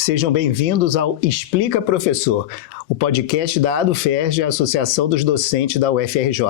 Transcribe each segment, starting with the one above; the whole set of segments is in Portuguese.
Sejam bem-vindos ao Explica Professor, o podcast da ADUFERJ, a Associação dos Docentes da UFRJ.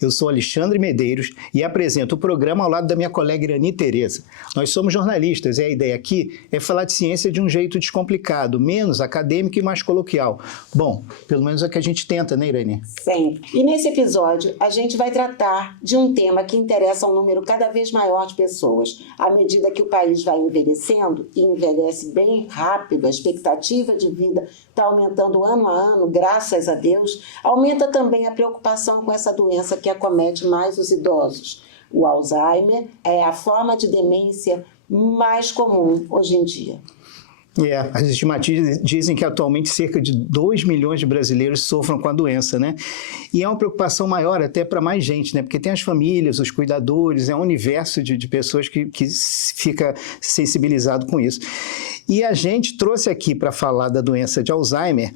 Eu sou Alexandre Medeiros e apresento o programa ao lado da minha colega Irani Tereza. Nós somos jornalistas e a ideia aqui é falar de ciência de um jeito descomplicado, menos acadêmico e mais coloquial. Bom, pelo menos é o que a gente tenta, né, Irani? Sempre. E nesse episódio, a gente vai tratar de um tema que interessa a um número cada vez maior de pessoas. À medida que o país vai envelhecendo, e envelhece bem rápido, a expectativa de vida está aumentando ano a ano, graças a Deus, aumenta também a preocupação com essa doença que acomete mais os idosos. O Alzheimer é a forma de demência mais comum hoje em dia. As estimativas dizem que atualmente cerca de 2 milhões de brasileiros sofram com a doença, né? E é uma preocupação maior até para mais gente, né? Porque tem as famílias, os cuidadores, é um universo de pessoas que fica sensibilizado com isso. E a gente trouxe aqui para falar da doença de Alzheimer,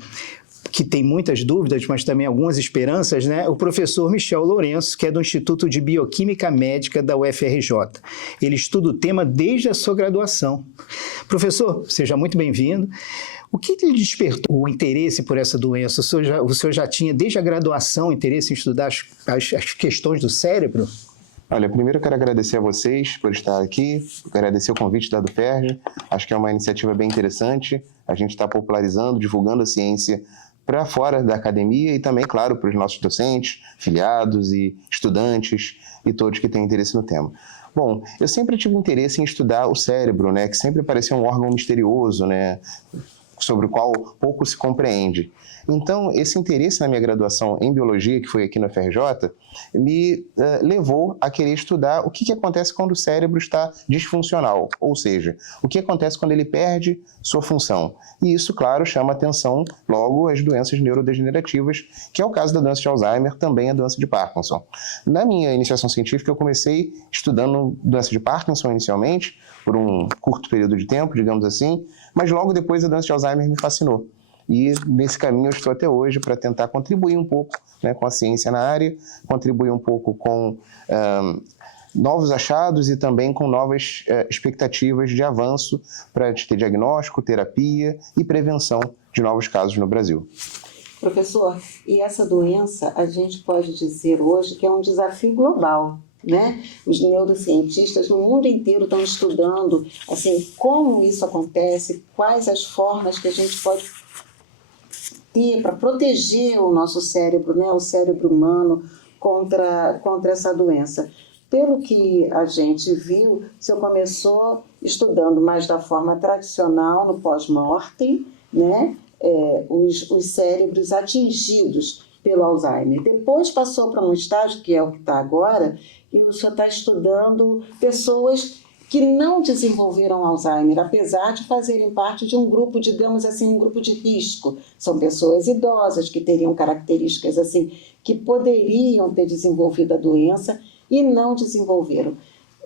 que tem muitas dúvidas, mas também algumas esperanças, né? O professor Michel Lourenço, que é do Instituto de Bioquímica Médica da UFRJ. Ele estuda o tema desde a sua graduação. Professor, seja muito bem-vindo. O que lhe despertou o interesse por essa doença? O senhor já tinha, desde a graduação, interesse em estudar as questões do cérebro? Olha, primeiro eu quero agradecer a vocês por estar aqui, agradecer o convite da ADUFERJ. Acho que é uma iniciativa bem interessante. A gente está popularizando, divulgando a ciência para fora da academia e também, claro, para os nossos docentes, filiados e estudantes e todos que têm interesse no tema. Bom, eu sempre tive interesse em estudar o cérebro, né, que sempre parecia um órgão misterioso, né, sobre o qual pouco se compreende. Então, esse interesse na minha graduação em biologia, que foi aqui na UFRJ, me levou a querer estudar o que acontece quando o cérebro está disfuncional, ou seja, o que acontece quando ele perde sua função. E isso, claro, chama atenção logo às doenças neurodegenerativas, que é o caso da doença de Alzheimer, também a doença de Parkinson. Na minha iniciação científica, eu comecei estudando doença de Parkinson inicialmente, por um curto período de tempo, digamos assim, mas logo depois a doença de Alzheimer me fascinou. E nesse caminho eu estou até hoje para tentar contribuir um pouco, né, com a ciência na área, contribuir um pouco com novos achados e também com novas expectativas de avanço para ter diagnóstico, terapia e prevenção de novos casos no Brasil. Professor, e essa doença a gente pode dizer hoje que é um desafio global, né? Os neurocientistas no mundo inteiro estão estudando assim, como isso acontece, quais as formas que a gente pode ter para proteger o nosso cérebro, né? O cérebro humano contra essa doença. Pelo que a gente viu, o senhor começou estudando mais da forma tradicional, no pós-mortem, né? Os cérebros atingidos pelo Alzheimer. Depois passou para um estágio, que é o que está agora, e o senhor está estudando pessoas que não desenvolveram Alzheimer, apesar de fazerem parte de um grupo, digamos assim, um grupo de risco. São pessoas idosas que teriam características assim, que poderiam ter desenvolvido a doença e não desenvolveram.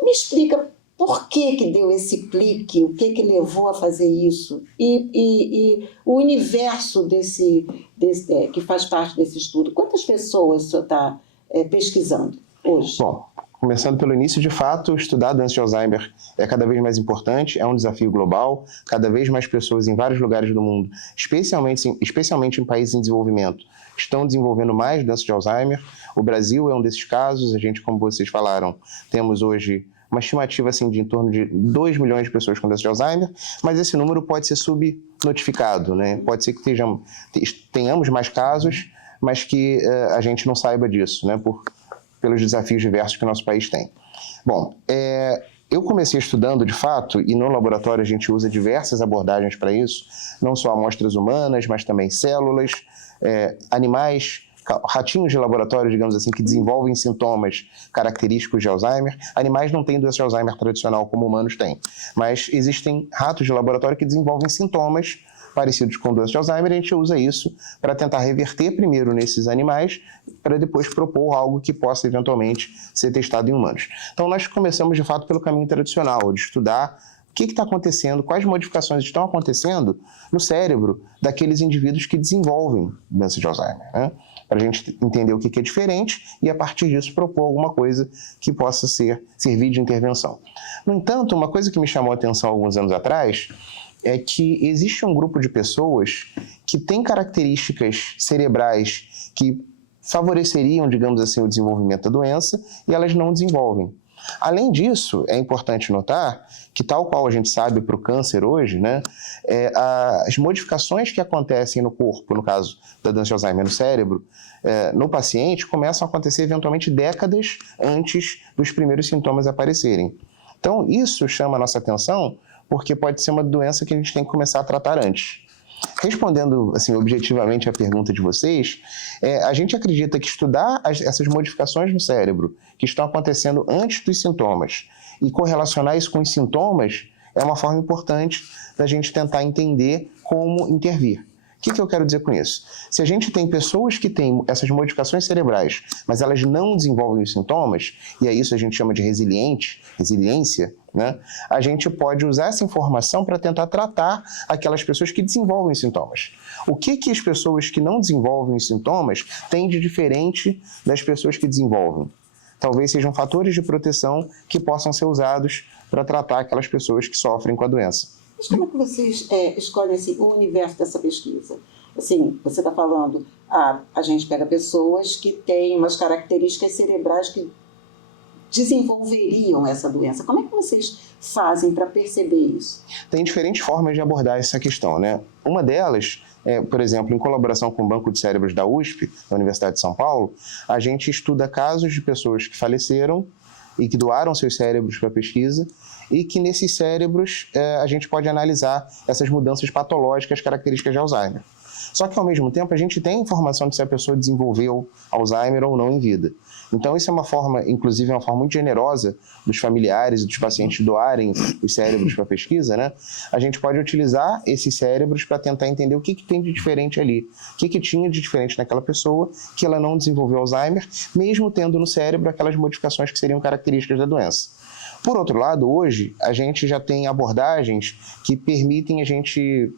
Me explica por que deu esse clique, o que levou a fazer isso e o universo que faz parte desse estudo. Quantas pessoas o senhor está pesquisando hoje? Bom, começando pelo início, de fato, estudar a doença de Alzheimer é cada vez mais importante, é um desafio global, cada vez mais pessoas em vários lugares do mundo, especialmente em países em desenvolvimento, estão desenvolvendo mais doença de Alzheimer. O Brasil é um desses casos, a gente, como vocês falaram, temos hoje uma estimativa assim, de em torno de 2 milhões de pessoas com doença de Alzheimer, mas esse número pode ser subnotificado, né? Pode ser que tenhamos mais casos, mas que a gente não saiba disso, né? Pelos desafios diversos que o nosso país tem. Bom, eu comecei estudando, de fato, e no laboratório a gente usa diversas abordagens para isso, não só amostras humanas, mas também células, animais, ratinhos de laboratório, digamos assim, que desenvolvem sintomas característicos de Alzheimer. Animais não têm doença de Alzheimer tradicional como humanos têm, mas existem ratos de laboratório que desenvolvem sintomas parecidos com doença de Alzheimer, e a gente usa isso para tentar reverter primeiro nesses animais, para depois propor algo que possa eventualmente ser testado em humanos. Então nós começamos de fato pelo caminho tradicional, de estudar o que está acontecendo, quais modificações estão acontecendo no cérebro daqueles indivíduos que desenvolvem doença de Alzheimer, né? Para a gente entender o que é diferente e, a partir disso, propor alguma coisa que possa servir de intervenção. No entanto, uma coisa que me chamou a atenção alguns anos atrás é que existe um grupo de pessoas que tem características cerebrais que favoreceriam, digamos assim, o desenvolvimento da doença e elas não desenvolvem. Além disso, é importante notar que, tal qual a gente sabe para o câncer hoje, né, as modificações que acontecem no corpo, no caso da doença de Alzheimer no cérebro, no paciente, começam a acontecer eventualmente décadas antes dos primeiros sintomas aparecerem. Então, isso chama a nossa atenção porque pode ser uma doença que a gente tem que começar a tratar antes. Respondendo assim, objetivamente a pergunta de vocês, a gente acredita que estudar essas modificações no cérebro que estão acontecendo antes dos sintomas e correlacionar isso com os sintomas é uma forma importante da gente tentar entender como intervir. O que eu quero dizer com isso? Se a gente tem pessoas que têm essas modificações cerebrais, mas elas não desenvolvem os sintomas, e é isso a gente chama de resiliência, né? A gente pode usar essa informação para tentar tratar aquelas pessoas que desenvolvem os sintomas. O que as pessoas que não desenvolvem os sintomas têm de diferente das pessoas que desenvolvem? Talvez sejam fatores de proteção que possam ser usados para tratar aquelas pessoas que sofrem com a doença. Mas como é que vocês escolhem assim, o universo dessa pesquisa? Assim, você está falando, a gente pega pessoas que têm umas características cerebrais que desenvolveriam essa doença. Como é que vocês fazem para perceber isso? Tem diferentes formas de abordar essa questão, né? Uma delas, por exemplo, em colaboração com o Banco de Cérebros da USP, da Universidade de São Paulo, a gente estuda casos de pessoas que faleceram e que doaram seus cérebros para pesquisa e que nesses cérebros a gente pode analisar essas mudanças patológicas características de Alzheimer. Só que, ao mesmo tempo, a gente tem informação de se a pessoa desenvolveu Alzheimer ou não em vida. Então, isso é uma forma, inclusive, é uma forma muito generosa dos familiares e dos pacientes doarem os cérebros para pesquisa, né? A gente pode utilizar esses cérebros para tentar entender o que tem de diferente ali, o que tinha de diferente naquela pessoa que ela não desenvolveu Alzheimer, mesmo tendo no cérebro aquelas modificações que seriam características da doença. Por outro lado, hoje, a gente já tem abordagens que permitem a gente...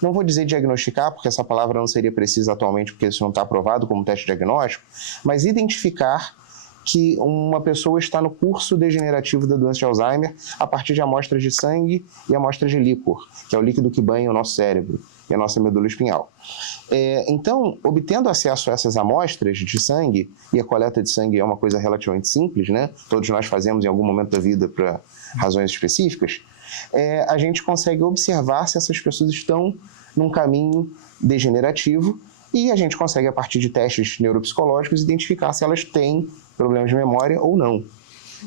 Não vou dizer diagnosticar, porque essa palavra não seria precisa atualmente, porque isso não está aprovado como teste diagnóstico, mas identificar que uma pessoa está no curso degenerativo da doença de Alzheimer a partir de amostras de sangue e amostras de líquor, que é o líquido que banha o nosso cérebro e a nossa medula espinhal. Então, obtendo acesso a essas amostras de sangue, e a coleta de sangue é uma coisa relativamente simples, né? Todos nós fazemos em algum momento da vida para razões específicas, a gente consegue observar se essas pessoas estão num caminho degenerativo e a gente consegue, a partir de testes neuropsicológicos, identificar se elas têm problemas de memória ou não.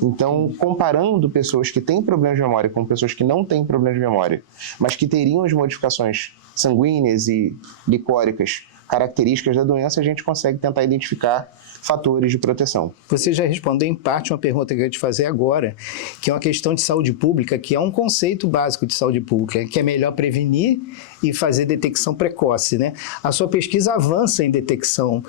Então, comparando pessoas que têm problemas de memória com pessoas que não têm problemas de memória, mas que teriam as modificações sanguíneas e licóricas características da doença, a gente consegue tentar identificar fatores de proteção. Você já respondeu em parte uma pergunta que eu ia te fazer agora, que é uma questão de saúde pública, que é um conceito básico de saúde pública, que é melhor prevenir e fazer detecção precoce, né? A sua pesquisa avança em detecção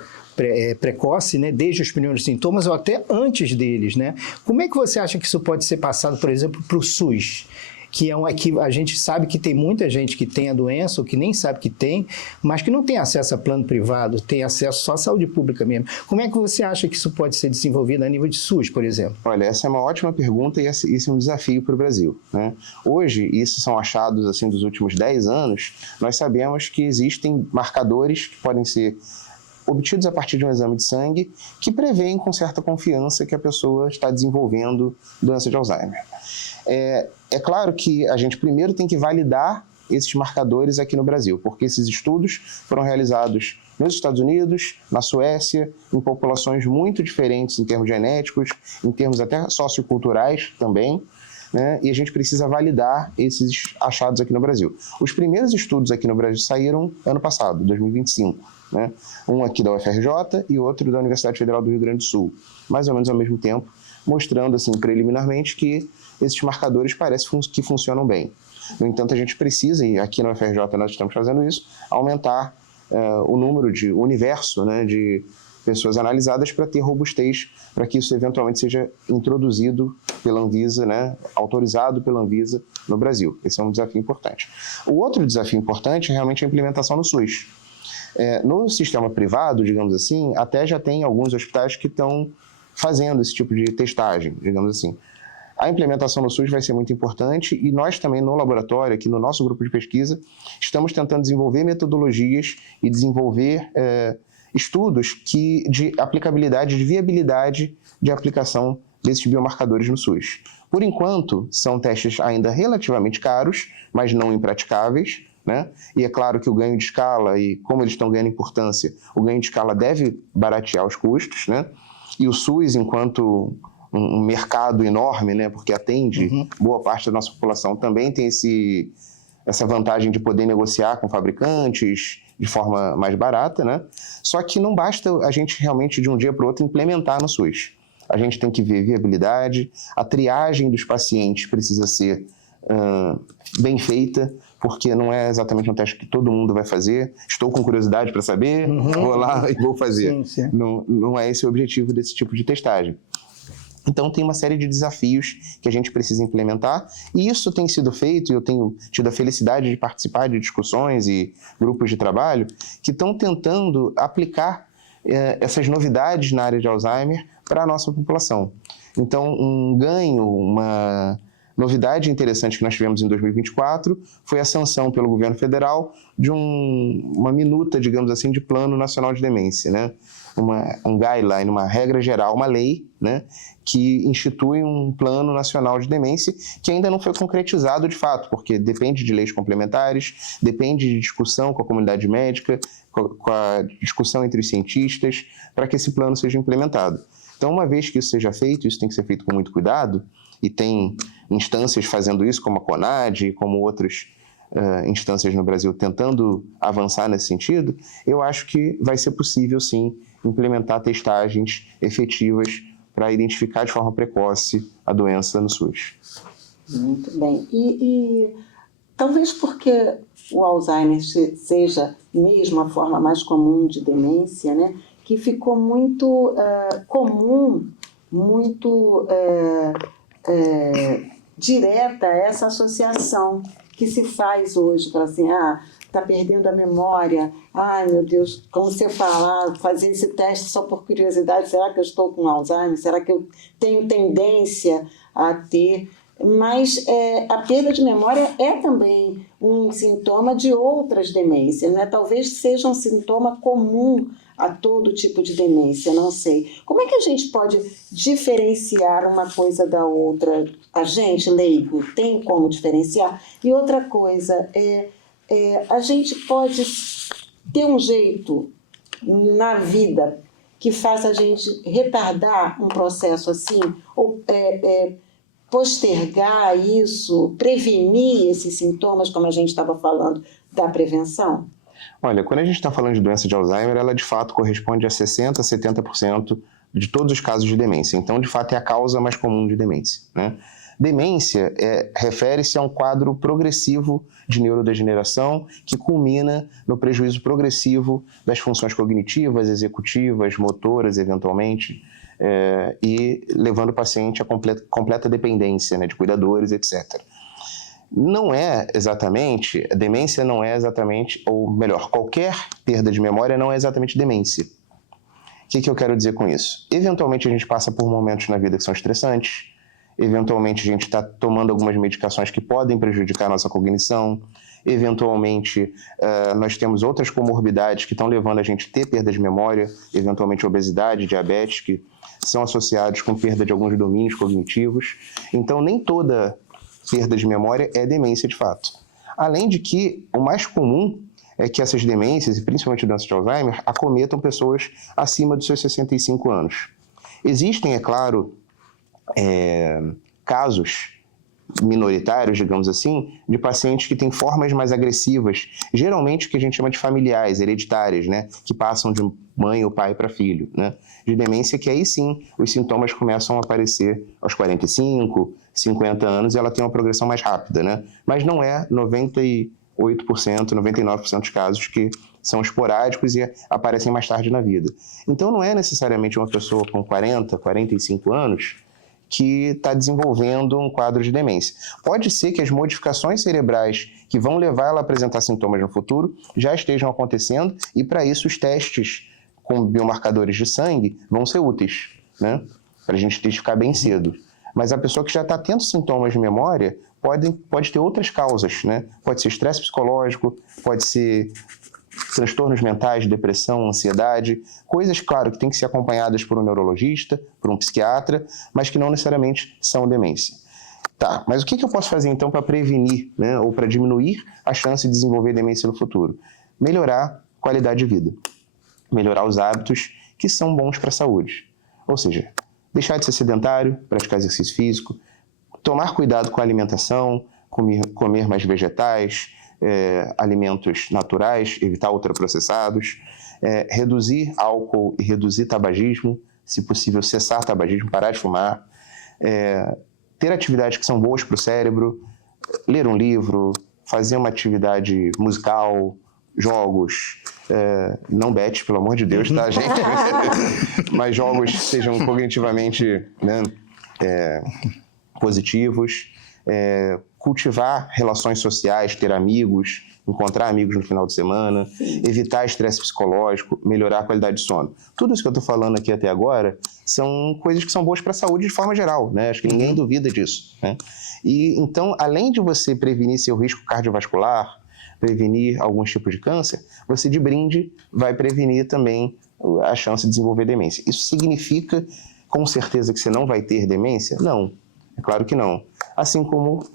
precoce, né, desde os primeiros sintomas ou até antes deles, né? Como é que você acha que isso pode ser passado, por exemplo, para o SUS? Que a gente sabe que tem muita gente que tem a doença ou que nem sabe que tem, mas que não tem acesso a plano privado, tem acesso só à saúde pública mesmo. Como é que você acha que isso pode ser desenvolvido a nível de SUS, por exemplo? Olha, essa é uma ótima pergunta e esse é um desafio para o Brasil, né? Hoje, isso são achados assim, dos últimos 10 anos, nós sabemos que existem marcadores que podem ser obtidos a partir de um exame de sangue que prevêem com certa confiança que a pessoa está desenvolvendo doença de Alzheimer. É claro que a gente primeiro tem que validar esses marcadores aqui no Brasil, porque esses estudos foram realizados nos Estados Unidos, na Suécia, em populações muito diferentes em termos genéticos, em termos até socioculturais também, né? E a gente precisa validar esses achados aqui no Brasil. Os primeiros estudos aqui no Brasil saíram ano passado, 2025, né? Um aqui da UFRJ e outro da Universidade Federal do Rio Grande do Sul, mais ou menos ao mesmo tempo, mostrando assim preliminarmente que esses marcadores parecem que funcionam bem. No entanto, a gente precisa, e aqui na UFRJ nós estamos fazendo isso, aumentar o número o universo, né, de pessoas analisadas para ter robustez, para que isso eventualmente seja introduzido pela Anvisa, né, autorizado pela Anvisa no Brasil. Esse é um desafio importante. O outro desafio importante é realmente a implementação no SUS. No sistema privado, digamos assim, até já tem alguns hospitais que estão fazendo esse tipo de testagem, digamos assim. A implementação no SUS vai ser muito importante e nós também no laboratório, aqui no nosso grupo de pesquisa, estamos tentando desenvolver metodologias e desenvolver estudos de aplicabilidade, de viabilidade de aplicação desses biomarcadores no SUS. Por enquanto, são testes ainda relativamente caros, mas não impraticáveis, né? E é claro que o ganho de escala, e como eles estão ganhando importância, o ganho de escala deve baratear os custos, né? E o SUS, enquanto um mercado enorme, né, porque atende boa parte da nossa população, também tem essa vantagem de poder negociar com fabricantes de forma mais barata, né? Só que não basta a gente realmente de um dia para o outro implementar no SUS. A gente tem que ver viabilidade, a triagem dos pacientes precisa ser bem feita, porque não é exatamente um teste que todo mundo vai fazer. Estou com curiosidade para saber, vou lá e vou fazer. Sim, sim. Não é esse o objetivo desse tipo de testagem. Então, tem uma série de desafios que a gente precisa implementar, e isso tem sido feito, e eu tenho tido a felicidade de participar de discussões e grupos de trabalho que estão tentando aplicar essas novidades na área de Alzheimer para a nossa população. Então, uma novidade interessante que nós tivemos em 2024 foi a sanção pelo governo federal de uma minuta, digamos assim, de Plano Nacional de Demência, né? Um guideline, uma regra geral, uma lei, né, que institui um Plano Nacional de Demência que ainda não foi concretizado de fato, porque depende de leis complementares, depende de discussão com a comunidade médica, com a discussão entre os cientistas, para que esse plano seja implementado. Então, uma vez que isso seja feito, isso tem que ser feito com muito cuidado, e tem instâncias fazendo isso, como a CONAD, como outras instâncias no Brasil tentando avançar nesse sentido, eu acho que vai ser possível, sim, implementar testagens efetivas para identificar de forma precoce a doença no SUS. Muito bem. E talvez porque o Alzheimer seja mesmo a forma mais comum de demência, né, que ficou muito comum, muito direta essa associação que se faz hoje para assim, está perdendo a memória, ai meu Deus, como você falar, fazer esse teste só por curiosidade, será que eu estou com Alzheimer, será que eu tenho tendência a ter? Mas a perda de memória é também um sintoma de outras demências, né? Talvez seja um sintoma comum a todo tipo de demência, não sei. Como é que a gente pode diferenciar uma coisa da outra? A gente, leigo, tem como diferenciar? E outra coisa, a gente pode ter um jeito na vida que faça a gente retardar um processo assim, ou postergar isso, prevenir esses sintomas, como a gente estava falando, da prevenção? Olha, quando a gente está falando de doença de Alzheimer, ela de fato corresponde a 60% a 70% de todos os casos de demência. Então, de fato, é a causa mais comum de demência, né? Demência refere-se a um quadro progressivo de neurodegeneração que culmina no prejuízo progressivo das funções cognitivas, executivas, motoras, eventualmente, e levando o paciente a completa dependência, né, de cuidadores, etc. A demência não é exatamente, ou melhor, qualquer perda de memória não é exatamente demência. O que eu quero dizer com isso? Eventualmente a gente passa por momentos na vida que são estressantes, eventualmente a gente está tomando algumas medicações que podem prejudicar a nossa cognição, eventualmente nós temos outras comorbidades que estão levando a gente a ter perda de memória, eventualmente obesidade, diabetes, que são associados com perda de alguns domínios cognitivos. Então, nem toda perda de memória é demência de fato. Além de que o mais comum é que essas demências, e principalmente a doença de Alzheimer, acometam pessoas acima dos seus 65 anos. Existem, é claro, casos minoritários, digamos assim, de pacientes que têm formas mais agressivas, geralmente que a gente chama de familiares, hereditárias, né, que passam de mãe ou pai para filho, né, de demência, que aí sim os sintomas começam a aparecer aos 45, 50 anos e ela tem uma progressão mais rápida, né, mas não é 98%, 99% dos casos que são esporádicos e aparecem mais tarde na vida. Então não é necessariamente uma pessoa com 40, 45 anos que está desenvolvendo um quadro de demência. Pode ser que as modificações cerebrais que vão levar ela a apresentar sintomas no futuro já estejam acontecendo e, para isso, os testes com biomarcadores de sangue vão ser úteis, né? Para a gente identificar bem cedo. Mas a pessoa que já está tendo sintomas de memória pode ter outras causas, né? Pode ser estresse psicológico, pode ser transtornos mentais, depressão, ansiedade, coisas, claro, que têm que ser acompanhadas por um neurologista, por um psiquiatra, mas que não necessariamente são demência. Tá, mas o que eu posso fazer então para prevenir, né, ou para diminuir a chance de desenvolver demência no futuro? Melhorar a qualidade de vida, melhorar os hábitos que são bons para a saúde. Ou seja, deixar de ser sedentário, praticar exercício físico, tomar cuidado com a alimentação, comer mais vegetais, alimentos naturais, evitar ultraprocessados, reduzir álcool e reduzir tabagismo, se possível cessar tabagismo, parar de fumar, ter atividades que são boas para o cérebro, ler um livro, fazer uma atividade musical, jogos, não bet, pelo amor de Deus, tá, gente? Mas jogos que sejam cognitivamente, né, positivos, cultivar relações sociais, ter amigos, encontrar amigos no final de semana, evitar estresse psicológico, melhorar a qualidade de sono. Tudo isso que eu estou falando aqui até agora são coisas que são boas para a saúde de forma geral, né? Acho que ninguém duvida disso, né? E então, além de você prevenir seu risco cardiovascular, prevenir alguns tipos de câncer, você de brinde vai prevenir também a chance de desenvolver demência. Isso significa com certeza que você não vai ter demência? Não, é claro que não. Assim como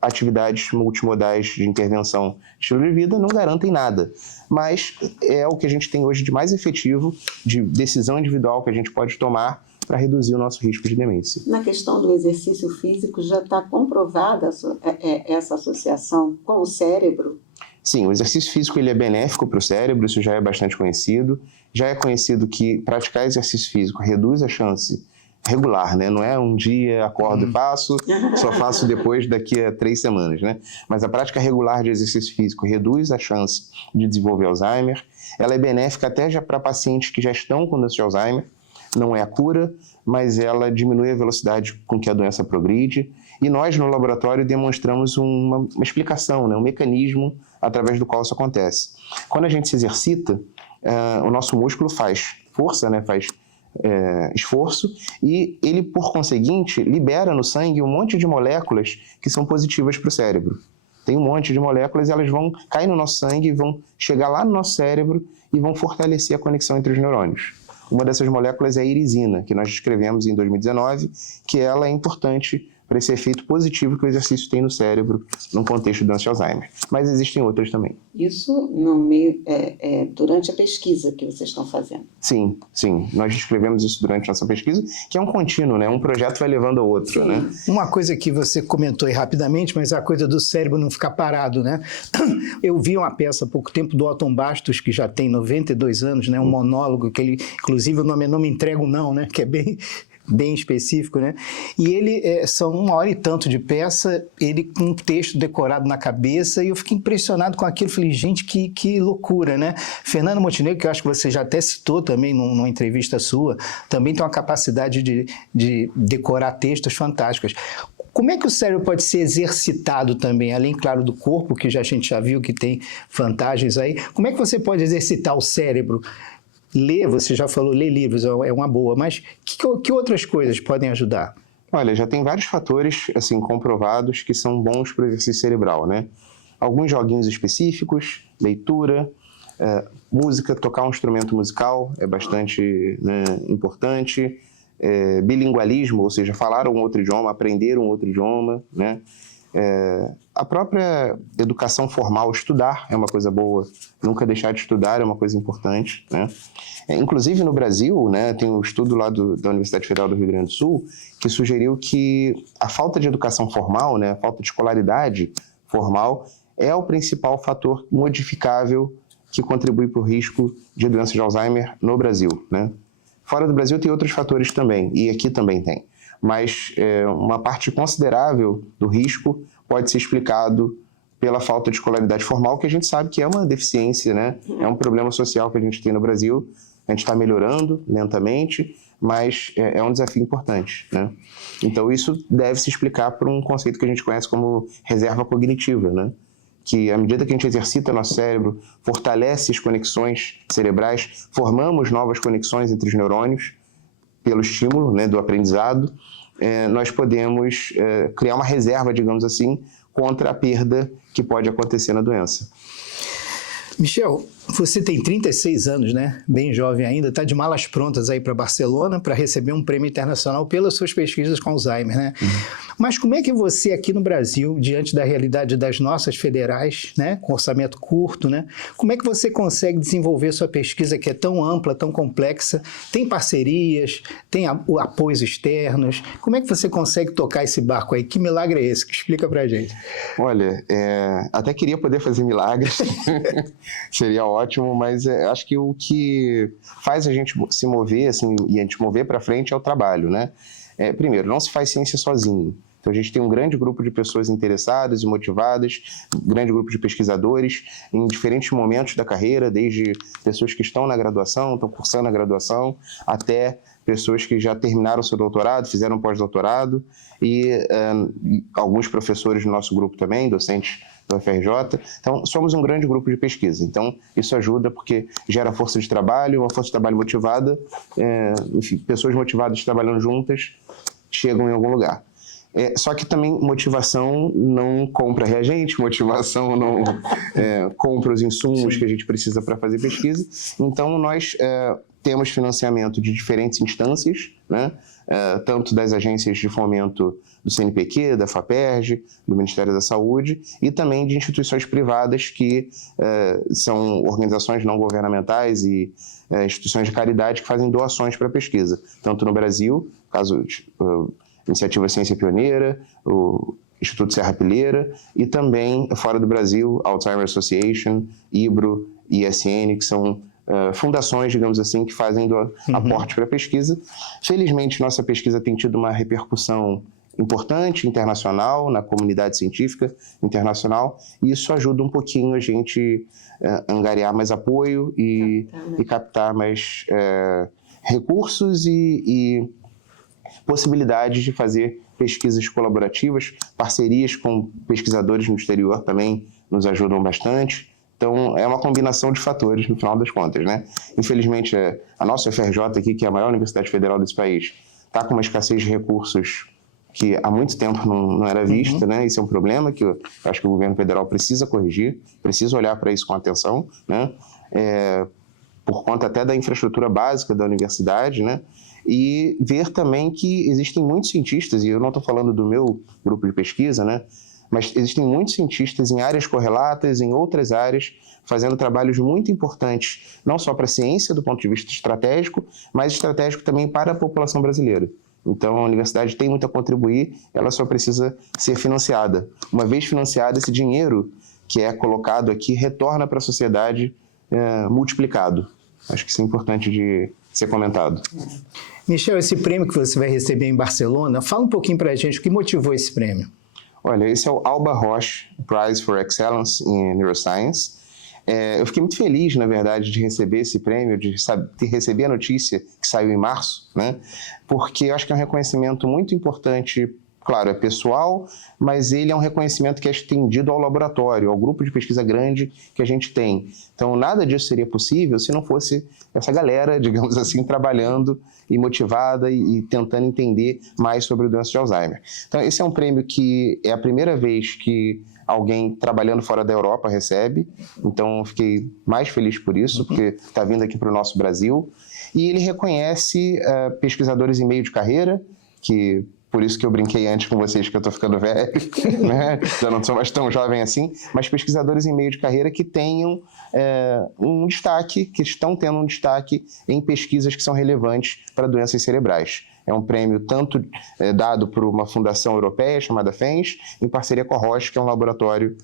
atividades multimodais de intervenção de estilo de vida não garantem nada, mas é o que a gente tem hoje de mais efetivo, de decisão individual que a gente pode tomar para reduzir o nosso risco de demência. Na questão do exercício físico, já está comprovada essa associação com o cérebro? Sim, o exercício físico ele é benéfico para o cérebro, isso já é bastante conhecido. Já é conhecido que praticar exercício físico reduz a chance regular, né? Não é um dia acordo e faço, só faço depois daqui a 3 semanas, né? Mas a prática regular de exercício físico reduz a chance de desenvolver Alzheimer. Ela é benéfica até já para pacientes que já estão com doença de Alzheimer. Não é a cura, mas ela diminui a velocidade com que a doença progride. E nós, no laboratório, demonstramos uma explicação, né? Um mecanismo através do qual isso acontece. Quando a gente se exercita, o nosso músculo faz força, né? Faz esforço, e ele, por conseguinte, libera no sangue um monte de moléculas que são positivas para o cérebro. Tem um monte de moléculas e elas vão cair no nosso sangue, vão chegar lá no nosso cérebro e vão fortalecer a conexão entre os neurônios. Uma dessas moléculas é a irisina, que nós descrevemos em 2019, que ela é importante para esse efeito positivo que o exercício tem no cérebro no contexto de doença de Alzheimer. Mas existem outras também. Isso no meio, durante a pesquisa que vocês estão fazendo? Sim, sim. Nós descrevemos isso durante a nossa pesquisa, que é um contínuo, né? Um projeto vai levando ao outro, né? Uma coisa que você comentou aí rapidamente, mas a coisa do cérebro não ficar parado, né? Eu vi uma peça há pouco tempo do Otton Bastos, que já tem 92 anos, né? Um monólogo, que ele, inclusive o nome é Não Me Entrego Não, né? Que é bem específico, né? E ele, são 1 hora e tanto de peça, ele com um texto decorado na cabeça, e eu fiquei impressionado com aquilo, falei, gente, que loucura, né? Fernando Montenegro, que eu acho que você já até citou também numa entrevista sua, também tem uma capacidade de decorar textos fantásticos. Como é que o cérebro pode ser exercitado também, além, claro, do corpo, que a gente já viu que tem vantagens aí, como é que você pode exercitar o cérebro? Ler, você já falou, ler livros é uma boa, mas que outras coisas podem ajudar? Olha, já tem vários fatores assim, comprovados que são bons para o exercício cerebral, né? Alguns joguinhos específicos, leitura, música, tocar um instrumento musical é bastante, né, importante, bilingualismo, ou seja, falar um outro idioma, aprender um outro idioma, né? A própria educação formal, estudar é uma coisa boa, nunca deixar de estudar é uma coisa importante, né? Inclusive no Brasil, né, tem um estudo lá da Universidade Federal do Rio Grande do Sul que sugeriu que a falta de educação formal, né, a falta de escolaridade formal é o principal fator modificável que contribui para o risco de doença de Alzheimer no Brasil, né? Fora do Brasil tem outros fatores também, e aqui também tem. Mas uma parte considerável do risco pode ser explicado pela falta de escolaridade formal, que a gente sabe que é uma deficiência, né? É um problema social que a gente tem no Brasil. A gente está melhorando lentamente, mas é um desafio importante, né? Então isso deve se explicar por um conceito que a gente conhece como reserva cognitiva, né? Que à medida que a gente exercita nosso cérebro, fortalece as conexões cerebrais, formamos novas conexões entre os neurônios, pelo estímulo, né, do aprendizado, nós podemos criar uma reserva, digamos assim, contra a perda que pode acontecer na doença. Michel, você tem 36 anos, né? Bem jovem ainda, está de malas prontas aí para Barcelona para receber um prêmio internacional pelas suas pesquisas com Alzheimer, né? Mas como é que você aqui no Brasil, diante da realidade das nossas federais, né, com orçamento curto, né, como é que você consegue desenvolver sua pesquisa que é tão ampla, tão complexa? Tem parcerias, tem apoios externos? Como é que você consegue tocar esse barco aí? Que milagre é esse? Explica pra gente. Olha, até queria poder fazer milagres, seria ótimo, mas acho que o que faz a gente se mover, assim, e a gente mover para frente é o trabalho, né? Primeiro, não se faz ciência sozinho. Então, a gente tem um grande grupo de pessoas interessadas e motivadas, um grande grupo de pesquisadores em diferentes momentos da carreira, desde pessoas que estão na graduação, estão cursando a graduação, até pessoas que já terminaram seu doutorado, fizeram pós-doutorado, e alguns professores do nosso grupo também, docentes do UFRJ. Então, somos um grande grupo de pesquisa. Então, isso ajuda porque gera força de trabalho, uma força de trabalho motivada, enfim, pessoas motivadas trabalhando juntas chegam em algum lugar. Só que também motivação não compra reagente, motivação não compra os insumos Sim. que a gente precisa para fazer pesquisa. Então, nós temos financiamento de diferentes instâncias, né? Tanto das agências de fomento do CNPq, da FAPERJ, do Ministério da Saúde, e também de instituições privadas que são organizações não governamentais e instituições de caridade que fazem doações para pesquisa, tanto no Brasil, caso Iniciativa Ciência Pioneira, o Instituto Serra Pilheira, e também fora do Brasil, Alzheimer Association, IBRO, ISN, que são fundações, digamos assim, que fazem aporte para a pesquisa. Felizmente, nossa pesquisa tem tido uma repercussão importante, internacional, na comunidade científica internacional, e isso ajuda um pouquinho a gente angariar mais apoio e captar mais recursos e possibilidades de fazer pesquisas colaborativas, parcerias com pesquisadores no exterior também nos ajudam bastante. Então, é uma combinação de fatores, no final das contas, né? Infelizmente, a nossa UFRJ aqui, que é a maior universidade federal desse país, está com uma escassez de recursos que há muito tempo não era vista, né? Isso é um problema que eu acho que o governo federal precisa corrigir, precisa olhar para isso com atenção, né? Por conta até da infraestrutura básica da universidade, né? E ver também que existem muitos cientistas, e eu não estou falando do meu grupo de pesquisa, né? Mas existem muitos cientistas em áreas correlatas, em outras áreas, fazendo trabalhos muito importantes, não só para a ciência do ponto de vista estratégico, mas estratégico também para a população brasileira. Então, a universidade tem muito a contribuir, ela só precisa ser financiada. Uma vez financiada, esse dinheiro que é colocado aqui retorna para a sociedade multiplicado. Acho que isso é importante de ser comentado. Michel, esse prêmio que você vai receber em Barcelona, fala um pouquinho para a gente o que motivou esse prêmio. Olha, esse é o Alba Roche Prize for Excellence in Neuroscience. Eu fiquei muito feliz, na verdade, de receber esse prêmio, de receber a notícia que saiu em março, né? Porque eu acho que é um reconhecimento muito importante. Claro, é pessoal, mas ele é um reconhecimento que é estendido ao laboratório, ao grupo de pesquisa grande que a gente tem. Então, nada disso seria possível se não fosse essa galera, digamos assim, trabalhando e motivada e tentando entender mais sobre a doença de Alzheimer. Então, esse é um prêmio que é a primeira vez que alguém trabalhando fora da Europa recebe. Então, fiquei mais feliz por isso, porque está vindo aqui para o nosso Brasil. E ele reconhece pesquisadores em meio de carreira, que... Por isso que eu brinquei antes com vocês que eu estou ficando velho, né? Já não sou mais tão jovem assim, mas pesquisadores em meio de carreira que tenham um destaque, que estão tendo um destaque em pesquisas que são relevantes para doenças cerebrais. É um prêmio tanto dado por uma fundação europeia chamada FENS, em parceria com a Roche, que é um laboratório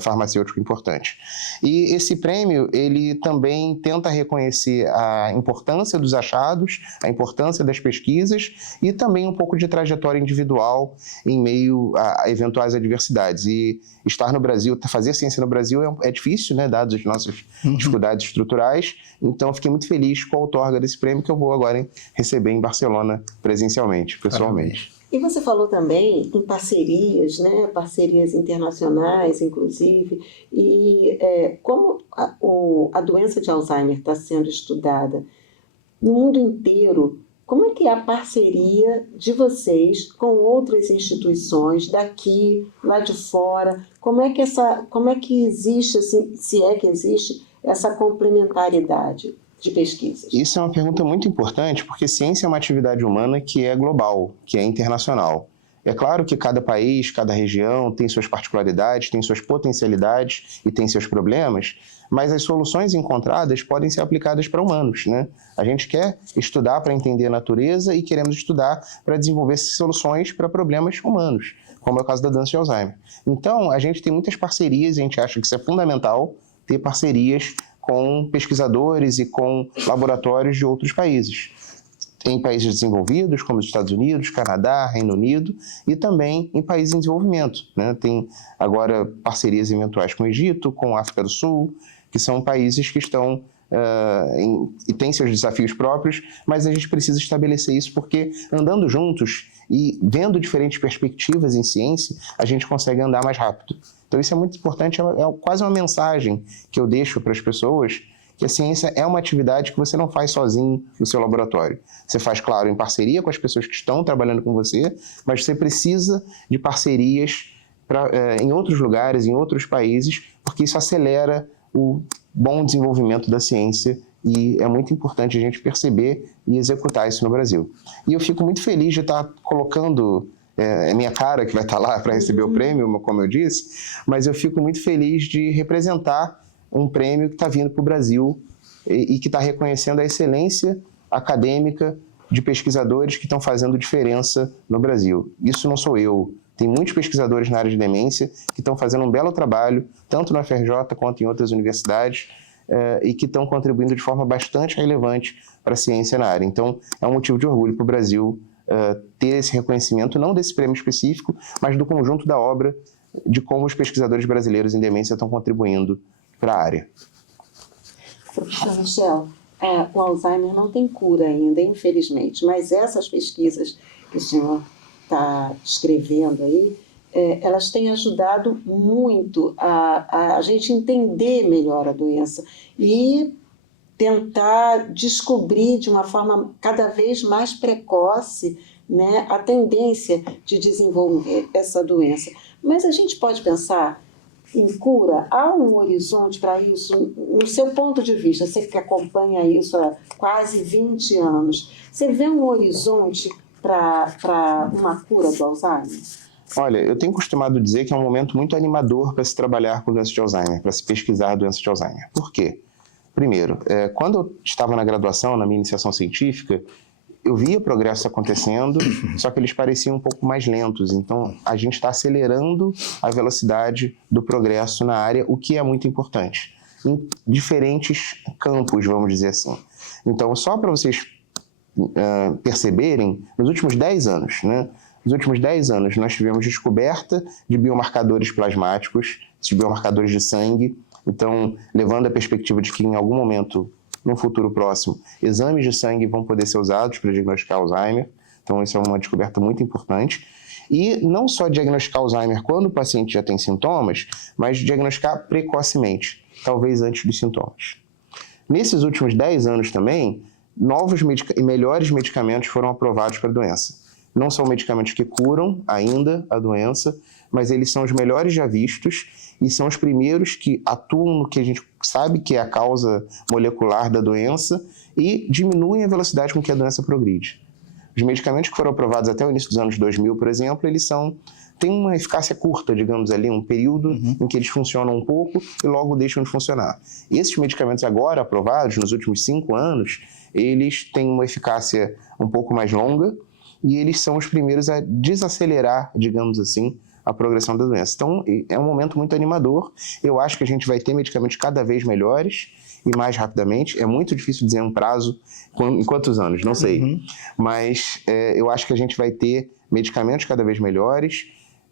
farmacêutico importante. E esse prêmio, ele também tenta reconhecer a importância dos achados, a importância das pesquisas e também um pouco de trajetória individual em meio a eventuais adversidades. E estar no Brasil, fazer ciência no Brasil é difícil, né, dadas as nossas dificuldades estruturais. Então, fiquei muito feliz com a outorga desse prêmio que eu vou agora receber em Barcelona presencialmente, pessoalmente. E você falou também em parcerias, né? Parcerias internacionais, inclusive, e como a doença de Alzheimer está sendo estudada no mundo inteiro, como é que é a parceria de vocês com outras instituições daqui, lá de fora? Como é que existe, assim, se é que existe, essa complementariedade de pesquisas? Isso é uma pergunta muito importante, porque ciência é uma atividade humana que é global, que é internacional. É claro que cada país, cada região tem suas particularidades, tem suas potencialidades e tem seus problemas, mas as soluções encontradas podem ser aplicadas para humanos, né? A gente quer estudar para entender a natureza e queremos estudar para desenvolver soluções para problemas humanos, como é o caso da doença de Alzheimer. Então, a gente tem muitas parcerias e a gente acha que isso é fundamental, ter parcerias com pesquisadores e com laboratórios de outros países. Em países desenvolvidos, como os Estados Unidos, Canadá, Reino Unido, e também em países em desenvolvimento, né? Tem agora parcerias eventuais com o Egito, com a África do Sul, que são países que estão e têm seus desafios próprios, mas a gente precisa estabelecer isso porque andando juntos e vendo diferentes perspectivas em ciência, a gente consegue andar mais rápido. Então isso é muito importante, é quase uma mensagem que eu deixo para as pessoas, que a ciência é uma atividade que você não faz sozinho no seu laboratório. Você faz, claro, em parceria com as pessoas que estão trabalhando com você, mas você precisa de parcerias em outros lugares, em outros países, porque isso acelera o bom desenvolvimento da ciência e é muito importante a gente perceber e executar isso no Brasil. E eu fico muito feliz de estar colocando minha cara, que vai estar lá para receber o prêmio, como eu disse, mas eu fico muito feliz de representar um prêmio que está vindo para o Brasil e que está reconhecendo a excelência acadêmica de pesquisadores que estão fazendo diferença no Brasil. Isso não sou eu. Tem muitos pesquisadores na área de demência que estão fazendo um belo trabalho, tanto na FRJ quanto em outras universidades, e que estão contribuindo de forma bastante relevante para a ciência na área. Então, é um motivo de orgulho para o Brasil ter esse reconhecimento, não desse prêmio específico, mas do conjunto da obra, de como os pesquisadores brasileiros em demência estão contribuindo para a área. Professor Michel, o Alzheimer não tem cura ainda, infelizmente, mas essas pesquisas que o senhor está escrevendo aí, elas têm ajudado muito a gente entender melhor a doença e tentar descobrir de uma forma cada vez mais precoce, né, a tendência de desenvolver essa doença. Mas a gente pode pensar em cura? Há um horizonte para isso? No seu ponto de vista, você que acompanha isso há quase 20 anos, você vê um horizonte para uma cura do Alzheimer? Olha, eu tenho costumado dizer que é um momento muito animador para se trabalhar com doença de Alzheimer, para se pesquisar doença de Alzheimer. Por quê? Primeiro, quando eu estava na graduação, na minha iniciação científica, eu via progresso acontecendo, só que eles pareciam um pouco mais lentos. Então, a gente está acelerando a velocidade do progresso na área, o que é muito importante, em diferentes campos, vamos dizer assim. Então, só para vocês perceberem, nos últimos 10 anos, né? Nos últimos 10 anos, nós tivemos descoberta de biomarcadores plasmáticos, de biomarcadores de sangue. Então, levando a perspectiva de que em algum momento, no futuro próximo, exames de sangue vão poder ser usados para diagnosticar Alzheimer. Então, isso é uma descoberta muito importante. E não só diagnosticar Alzheimer quando o paciente já tem sintomas, mas diagnosticar precocemente, talvez antes dos sintomas. Nesses últimos 10 anos também, novos e melhores medicamentos foram aprovados para a doença. Não são medicamentos que curam ainda a doença, mas eles são os melhores já vistos e são os primeiros que atuam no que a gente sabe que é a causa molecular da doença e diminuem a velocidade com que a doença progride. Os medicamentos que foram aprovados até o início dos anos 2000, por exemplo, eles têm uma eficácia curta, digamos ali, um período em que eles funcionam um pouco e logo deixam de funcionar. E esses medicamentos agora aprovados, nos últimos 5 anos, eles têm uma eficácia um pouco mais longa e eles são os primeiros a desacelerar, digamos assim, a progressão da doença. Então, é um momento muito animador. Eu acho que a gente vai ter medicamentos cada vez melhores e mais rapidamente. É muito difícil dizer um prazo, em quantos anos, não sei. Mas eu acho que a gente vai ter medicamentos cada vez melhores,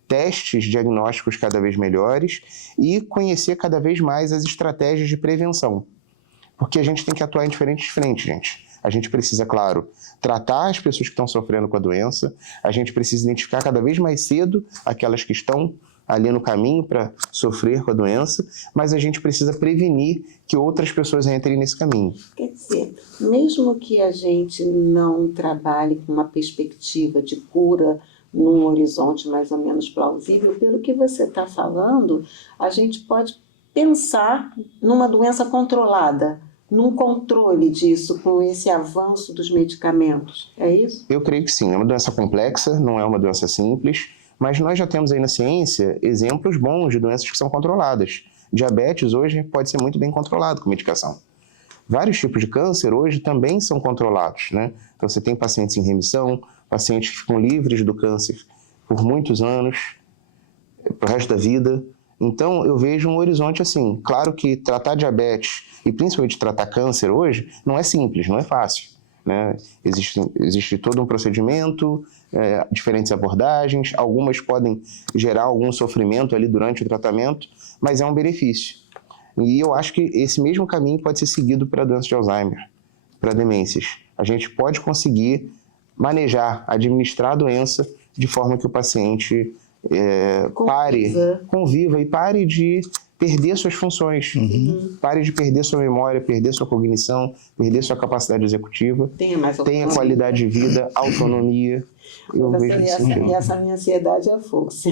testes diagnósticos cada vez melhores e conhecer cada vez mais as estratégias de prevenção. Porque a gente tem que atuar em diferentes frentes, gente. A gente precisa, claro, tratar as pessoas que estão sofrendo com a doença, a gente precisa identificar cada vez mais cedo aquelas que estão ali no caminho para sofrer com a doença, mas a gente precisa prevenir que outras pessoas entrem nesse caminho. Quer dizer, mesmo que a gente não trabalhe com uma perspectiva de cura num horizonte mais ou menos plausível, pelo que você está falando, a gente pode pensar numa doença controlada, num controle disso com esse avanço dos medicamentos, é isso? Eu creio que sim, é uma doença complexa, não é uma doença simples, mas nós já temos aí na ciência exemplos bons de doenças que são controladas. Diabetes hoje pode ser muito bem controlado com medicação. Vários tipos de câncer hoje também são controlados, né? Então você tem pacientes em remissão, pacientes que ficam livres do câncer por muitos anos, para o resto da vida. Então eu vejo um horizonte assim. Claro que tratar diabetes e principalmente tratar câncer hoje não é simples, não é fácil, né? Existe todo um procedimento, diferentes abordagens, algumas podem gerar algum sofrimento ali durante o tratamento, mas é um benefício. E eu acho que esse mesmo caminho pode ser seguido para a doença de Alzheimer, para demências. A gente pode conseguir manejar, administrar a doença de forma que o paciente conviva e pare de perder suas funções, pare de perder sua memória, perder sua cognição, perder sua capacidade executiva, tenha qualidade de vida, autonomia. Eu vejo e essa minha ansiedade é força.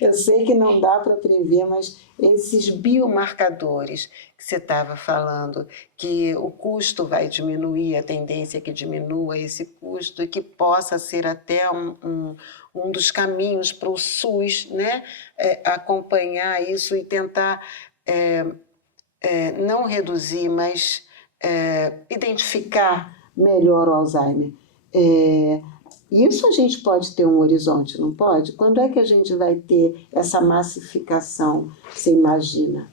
Eu sei que não dá para prever, mas esses biomarcadores que você estava falando, que o custo vai diminuir, a tendência é que diminua esse custo e que possa ser até um dos caminhos para o SUS, né? Acompanhar isso e tentar não reduzir, mas identificar melhor o Alzheimer. Isso a gente pode ter um horizonte, não pode? Quando é que a gente vai ter essa massificação, você imagina?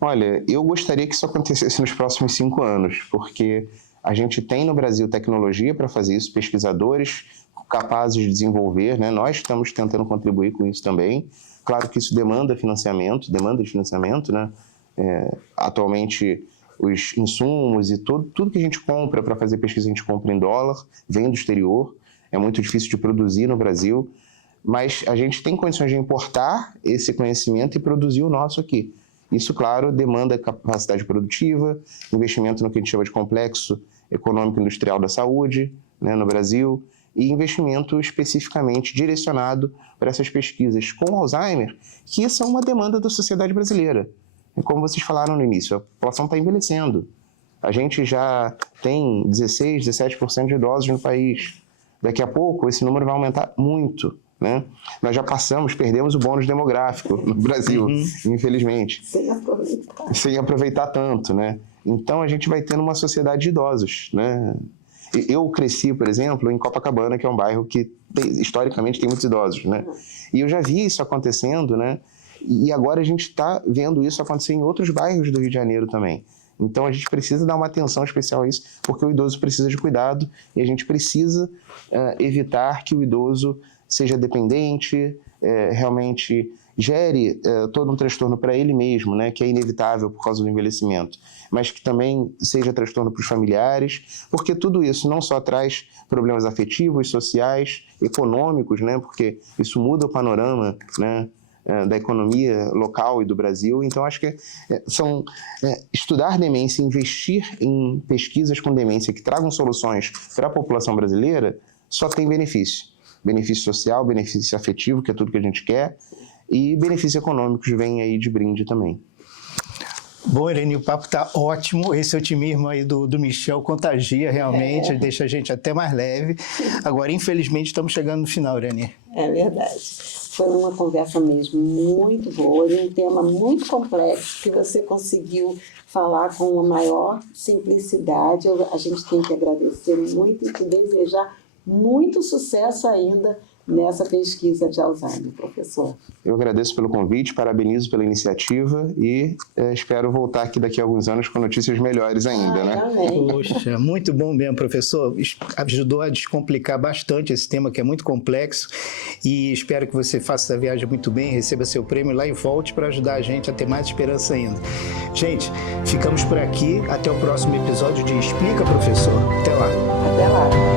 Olha, eu gostaria que isso acontecesse nos próximos 5 anos, porque a gente tem no Brasil tecnologia para fazer isso, pesquisadores capazes de desenvolver, né? Nós estamos tentando contribuir com isso também. Claro que isso demanda de financiamento, né? Atualmente, os insumos e tudo que a gente compra para fazer pesquisa, a gente compra em dólar, vem do exterior. É muito difícil de produzir no Brasil, mas a gente tem condições de importar esse conhecimento e produzir o nosso aqui. Isso, claro, demanda capacidade produtiva, investimento no que a gente chama de complexo econômico industrial da saúde, né, no Brasil, e investimento especificamente direcionado para essas pesquisas com Alzheimer, que são uma demanda da sociedade brasileira. Como vocês falaram no início, a população está envelhecendo. A gente já tem 16%, 17% de idosos no país. Daqui a pouco, esse número vai aumentar muito, né? Nós já perdemos o bônus demográfico no Brasil, infelizmente. Sem aproveitar tanto, né? Então, a gente vai tendo uma sociedade de idosos, né? Eu cresci, por exemplo, em Copacabana, que é um bairro que, historicamente, tem muitos idosos, né? E eu já vi isso acontecendo, né? E agora a gente está vendo isso acontecer em outros bairros do Rio de Janeiro também. Então, a gente precisa dar uma atenção especial a isso, porque o idoso precisa de cuidado e a gente precisa evitar que o idoso seja dependente, realmente gere todo um transtorno para ele mesmo, né, que é inevitável por causa do envelhecimento, mas que também seja transtorno para os familiares, porque tudo isso não só traz problemas afetivos, sociais, econômicos, né, porque isso muda o panorama, né, da economia local e do Brasil. Então, acho que estudar demência, investir em pesquisas com demência que tragam soluções para a população brasileira, só tem benefício. Benefício social, benefício afetivo, que é tudo que a gente quer, e benefícios econômicos vêm aí de brinde também. Bom, Irene, o papo está ótimo. Esse otimismo aí do Michel contagia realmente, deixa a gente até mais leve. Agora, infelizmente, estamos chegando no final, Irene. É verdade. Foi uma conversa mesmo muito boa, de um tema muito complexo, que você conseguiu falar com uma maior simplicidade. A gente tem que agradecer muito e te desejar muito sucesso ainda nessa pesquisa de Alzheimer, professor. Eu agradeço pelo convite, parabenizo pela iniciativa e espero voltar aqui daqui a alguns anos com notícias melhores ainda, né? Também. Poxa, muito bom mesmo, professor. Ajudou a descomplicar bastante esse tema que é muito complexo e espero que você faça essa viagem muito bem, receba seu prêmio lá e volte para ajudar a gente a ter mais esperança ainda. Gente, ficamos por aqui. Até o próximo episódio de Explica, Professor. Até lá. Até lá.